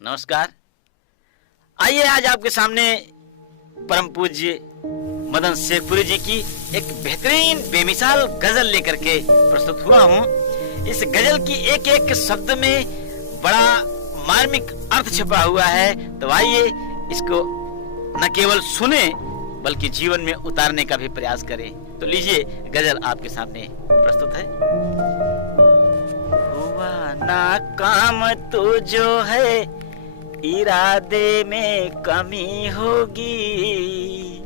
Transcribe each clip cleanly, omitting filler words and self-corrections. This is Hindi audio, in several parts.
नमस्कार। आइए आज आपके सामने परम पूज्य मदन शेखपुरी जी की एक बेहतरीन बेमिसाल गजल लेकर के प्रस्तुत हुआ हूँ। इस गजल की एक एक शब्द में बड़ा मार्मिक अर्थ छुपा हुआ है, तो आइए इसको न केवल सुने बल्कि जीवन में उतारने का भी प्रयास करें। तो लीजिए गजल आपके सामने प्रस्तुत है। हुआ नाकाम तो जो है इरादे में कमी होगी,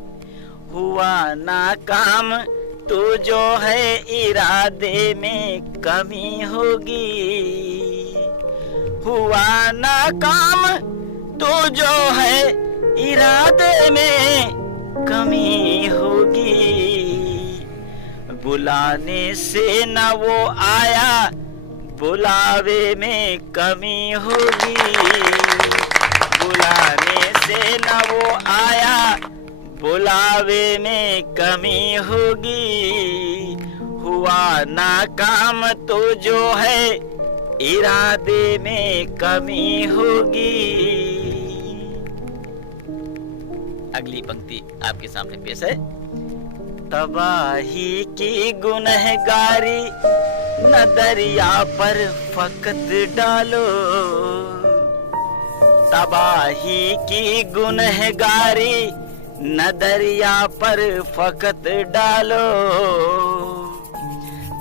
हुआ नाकाम तो जो है इरादे में कमी होगी, हुआ नाकाम तो जो है इरादे में कमी होगी, बुलाने से न वो आया बुलावे में कमी होगी, बुलाने से न वो आया बुलावे में कमी होगी, हुआ नाकाम तो जो है इरादे में कमी होगी। अगली पंक्ति आपके सामने पेश है। तबाही की गुनहगारी न दरिया पर फकत डालो, तबाही की गुनहगारी न दरिया पर फकत डालो,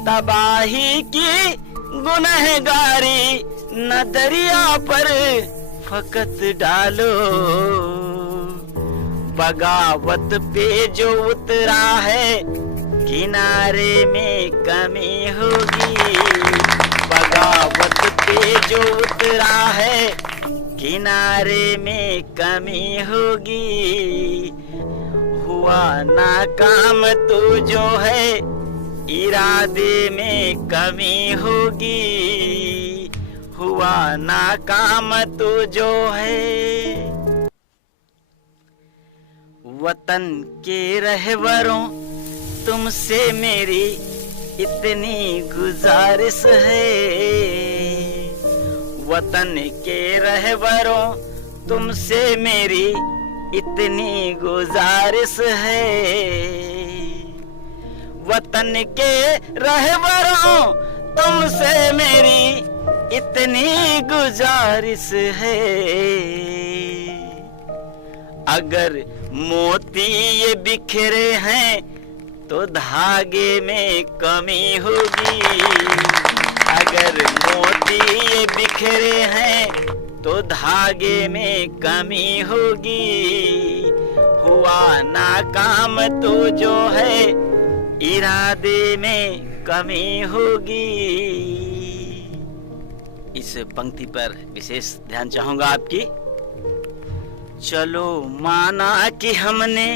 तबाही की गुनहगारी न दरिया पर फकत डालो, बगावत पे जो उतरा है किनारे में कमी होगी, बगावत पे जो उतरा है किनारे में कमी होगी, हुआ नाकाम तो जो है इरादे में कमी होगी, हुआ नाकाम तो जो है। वतन के रहबरों तुमसे मेरी इतनी गुजारिश है, वतन के रहबरों तुमसे मेरी इतनी गुजारिश है, वतन के रहबरों तुमसे मेरी इतनी गुजारिश है, अगर मोती ये बिखरे हैं तो धागे में कमी होगी, अगर मोती ये बिखरे हैं तो धागे में कमी होगी, हुआ नाकाम तो जो है इरादे में कमी होगी। इस पंक्ति पर विशेष ध्यान चाहूंगा आपकी। चलो माना कि हमने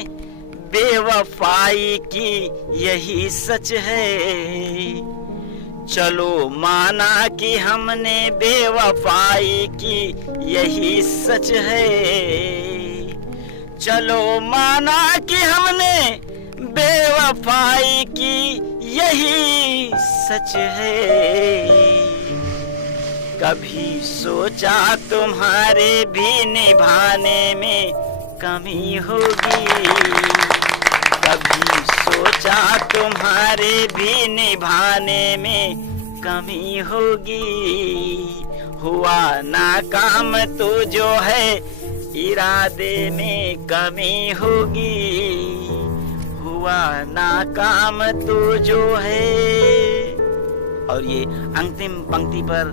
बेवफाई की यही सच है, चलो माना कि हमने बेवफाई की यही सच है, चलो माना कि हमने बेवफाई की यही सच है, कभी सोचा तुम्हारे भी निभाने में कमी होगी, कभी सोचा तुम्हारे भी निभाने में कमी होगी, हुआ नाकाम तो जो है इरादे में कमी होगी, हुआ नाकाम तो जो है। और ये अंतिम पंक्ति पर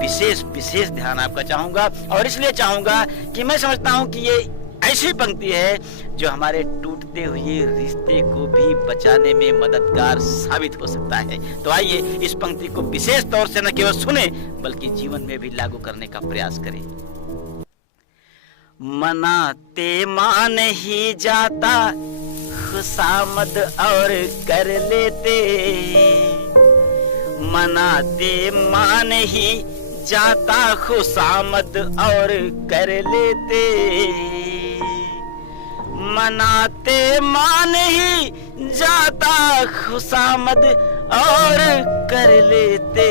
विशेष ध्यान आपका चाहूंगा, और इसलिए चाहूंगा कि मैं समझता हूं कि ये ऐसी पंक्ति है जो हमारे टूटते हुए रिश्ते को भी बचाने में मददगार साबित हो सकता है। तो आइए इस पंक्ति को विशेष तौर से न केवल सुने बल्कि जीवन में भी लागू करने का प्रयास करें। मनाते मान ही जाता खुशामद और कर लेते, मनाते मान ही जाता खुशामद और कर लेते, मनाते मान ही जाता खुशामद और कर लेते,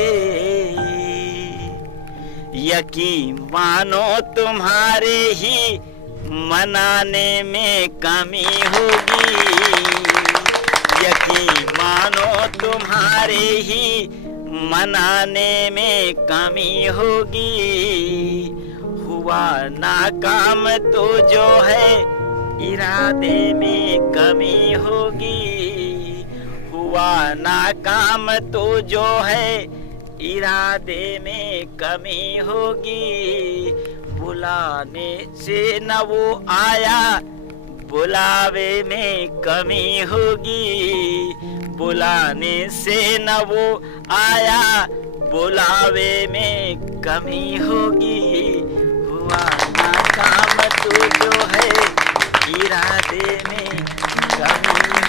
यकीन मानो तुम्हारे ही मनाने में कमी होगी। यकीन मानो तुम्हारे ही मनाने में कमी होगी। हुआ नाकाम तो जो है इरादे में कमी होगी। हुआ नाकाम तो जो है इरादे में कमी होगी। बुलाने से न वो आया बुलावे में कमी होगी। बुलाने से न वो आया बुलावे में कमी होगी। हुआ नाकाम तो जो है इरादे में कमी